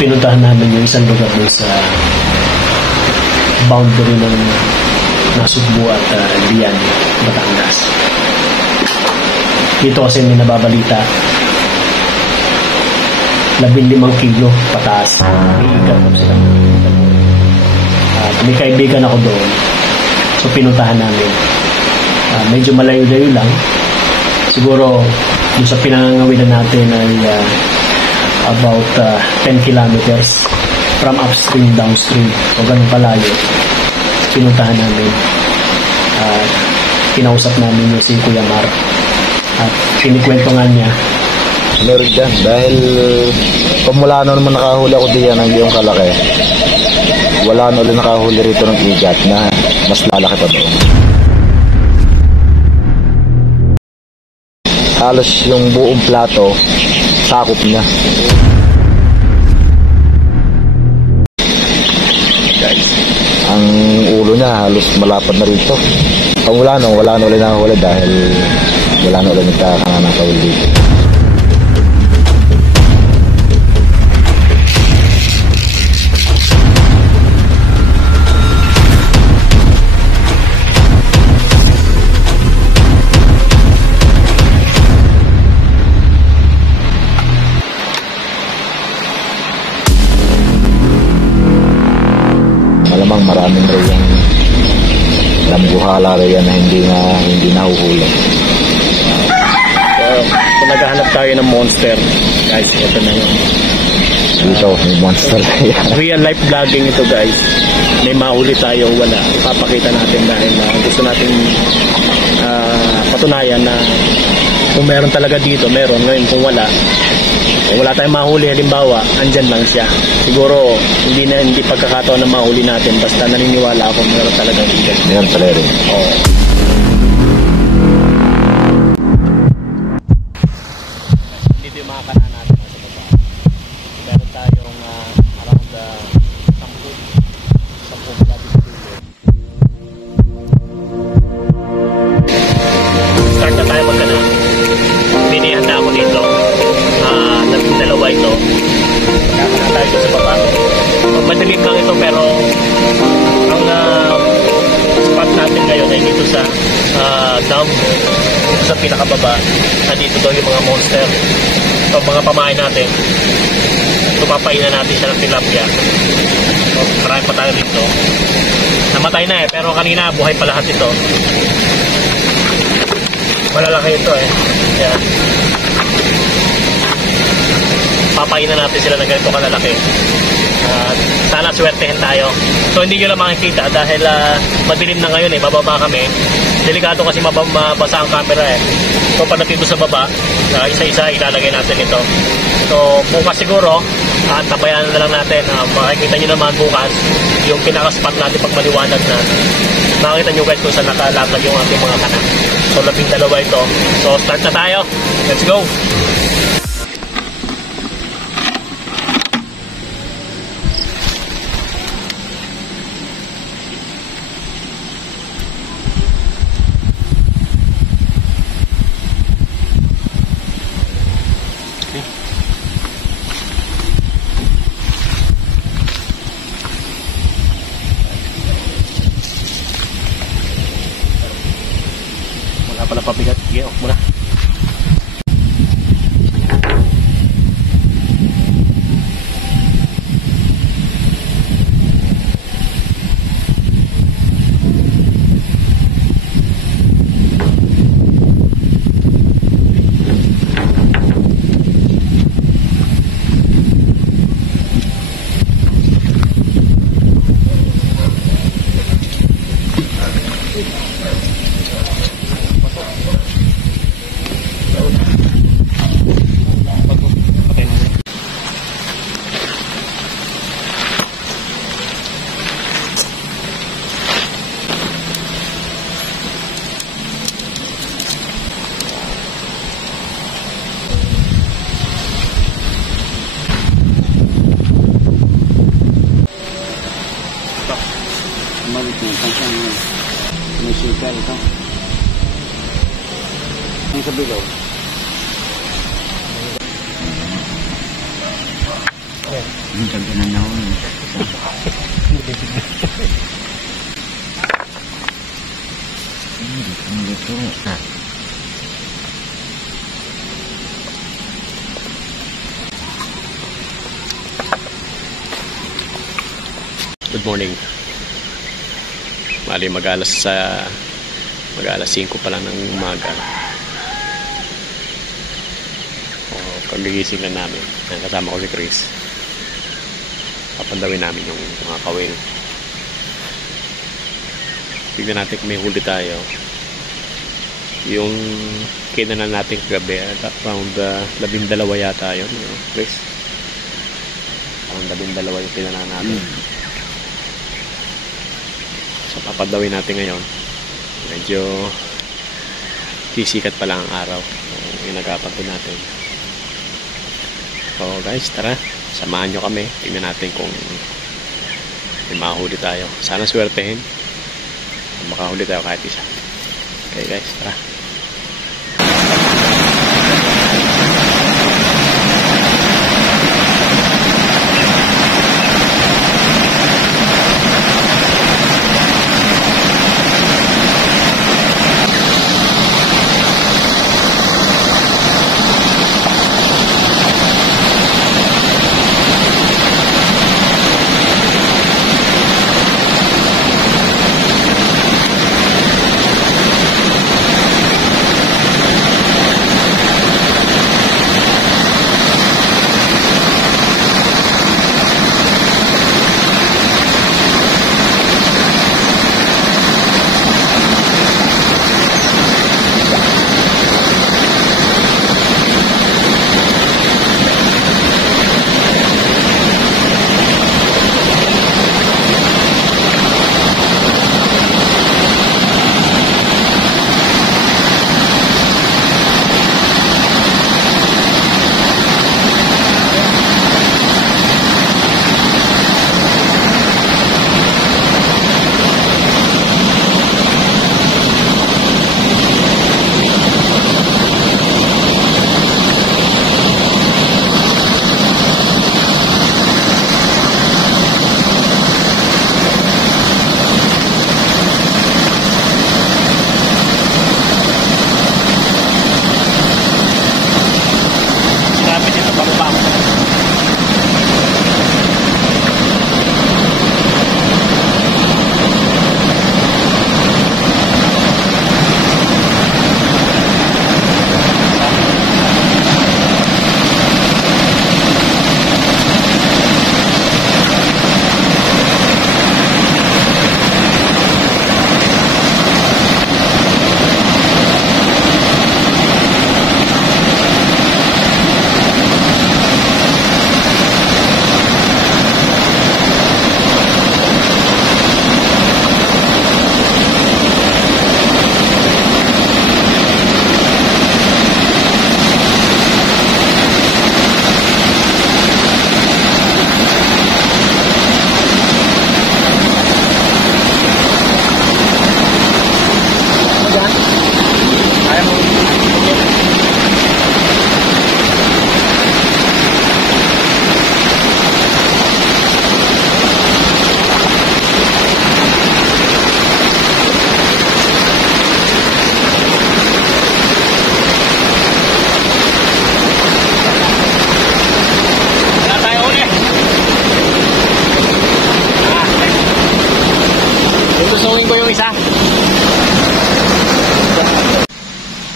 pinuntahan namin yung isang lugar dun sa boundary ng Nasugbu at Lian, Batangas. Dito kasi may nababalita 15 kilo pataas. May ikat po sila. May kaibigan ako doon. So pinuntahan namin. Medyo malayo-layo lang. Siguro yung sa pinangangawilan natin ay about 10 kilometers from upstream, downstream. So ganun kalayo. Pinuntahan namin. Kinausap namin yung si Kuya Mar. At kinikwento nga niya. Meron dyan. Dahil pamula na naman nakahuli ako diyan ng iyong kalaki. Wala na ulit nakahuli rito ng igat na mas lalaki pa doon. Halos yung buong plato sakop niya. Guys, ang ulo niya halos malapad na rito. Pamula nung wala na ulit nakahuli dahil wala na ulit nagkakakanang kahuli dito. Malamang maraming rin yung lambuhala rin na hindi nahuhuli. Kung naghahanap tayo ng monster, guys, ito na yun. Dito, may monster real life vlogging ito, guys. May mahuli tayo, wala. Ipapakita natin dahil gusto natin patunayan na kung meron talaga dito, meron. Ngayon kung wala tayong mahuli, halimbawa, andyan lang siya. Siguro, hindi pagkakataon na mahuli natin. Basta naniniwala ako meron talaga dito. Meron talaga rin. Oo. Dito yung mga kanan natin. Meron tayong around 10 mula dito. Start na tayo magkanan. Binihanda ako dito. Dalawa ito. Kaya tayo sa baba. Madilim lang ito pero ang spot natin ngayon ay dito sa down sa pinakababa. Nandito daw yung mga monster. Ito mga pamain natin. Tumapain na natin siya ng tilapia. So, marami pa tayo dito. Namatay na pero kanina buhay pa lahat ito. Malalaki ito Yan. Papain na natin sila ng ganito kalalaki. Sana swertehin tayo. So hindi nyo lang makikita dahil madilim na ngayon bababa kami. Delikado kasi mabasa ang camera So pag natito sa baba, isa-isa ilalagay natin ito. So bukas siguro, tabayan na lang natin. Makikita nyo naman bukas yung pinaka-spot natin pag maliwanag na. Makikita nyo guys kung saan nakalatag yung ating mga kanak. So 12 ito. So start na tayo. Let's go! Pala pabigat, sige, off muna. Musical ito. Ang sa below. Ang ganda na naman. Ang luto. Good morning. Mali mag-alas 5 pa lang ng umaga. Kagigising lang namin. Kasama ko si Chris. Papandawin namin yung mga kawing. Tignan natin kung may huli tayo. Yung kinanan natin kagabi, around 12 yata yun, Chris. Around 12 yung kinanan natin. So papadawin natin ngayon. Medyo sisikat pa lang ang araw. Yung nag-apat din natin. So guys, tara, samahan nyo kami. Tingnan natin kung may mahuli tayo. Sana swertehin. Makahuli tayo kahit isa. Okay guys, tara.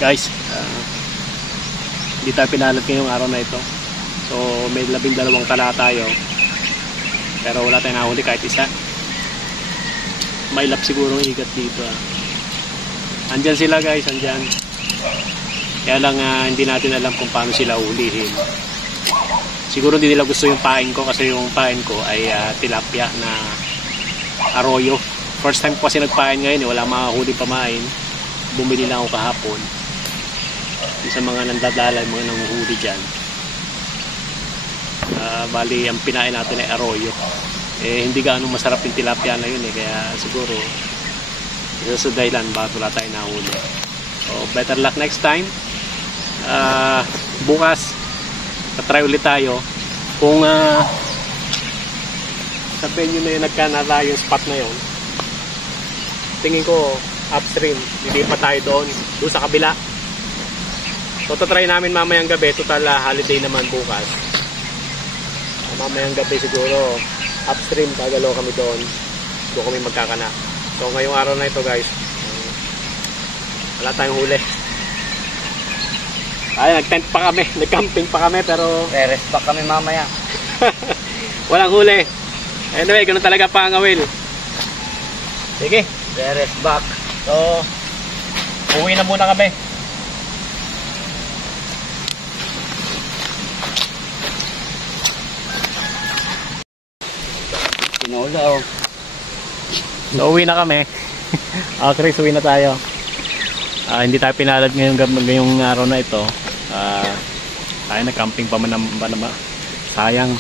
Guys, hindi tayo pinalad ngayong araw na ito. So may 12 tala tayo, pero wala tayong nahuli kahit isa. May lap siguro ng igat dito. Andyan sila guys, andyan. Kaya lang hindi natin alam kung paano sila ulihin. Siguro hindi nila gusto yung pain ko, kasi yung pain ko ay tilapia na arroyo. First time ko kasi nagpain ngayon, wala makahuli pamain. Bumili lang ako kahapon. Sa mga nandadala, mga nanguhuli dyan. Bali, ang pinain natin ay arroyo. Hindi gaano masarap yung tilapia na yun kaya siguro isa sa dahilan bakit wala tayo nahuli. So better luck next time. Bukas tatry ulit tayo kung sa venue na yun nagkanala yung spot na yun. Tingin ko upstream, lilipat tayo doon sa kabila. So try namin mamayang gabi, total holiday naman bukas. Mamayang gabi siguro upstream kagalaw kami doon kami magkakana. So ngayong araw na ito guys, wala tayong huli. Ay, nag-tent pa kami, nag-camping pa kami pero Rest back kami mamaya. walang huli. Anyway, ganun talaga pangawil. Sige, Rest back. so uwi na muna kami. Tinola oh. So uwi na kami. Chris, uwi na tayo. Hindi tayo pinalad ngayong araw na ito. Tayo nag-camping pa man sayang,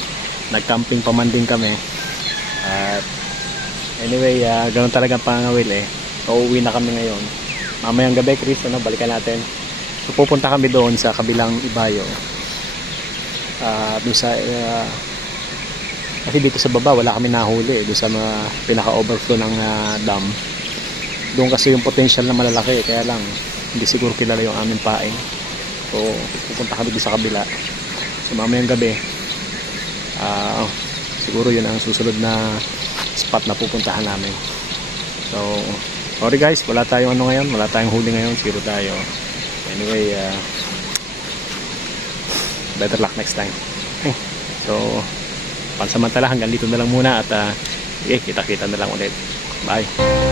nag-camping pa man din kami. Anyway, ganun talaga pangawil eh. So uwi na kami ngayon. Mamayang gabi, Chris, balikan natin. So pupunta kami doon sa kabilang ibayo. Doon sa kasi dito sa baba wala kami nahuli doon sa pinaka-overflow ng dam. Doon kasi yung potential na malalaki, kaya lang hindi siguro kilala yung aming paing. So pupunta kami doon sa kabila. So mamayang gabi siguro yun ang susunod na spot na pupuntahan namin. So sorry guys, wala tayong ngayon, wala tayong huli ngayon, zero tayo. Anyway, better luck next time. Okay. So pansamantala hanggang dito na lang muna at kita-kita na lang ulit. Bye.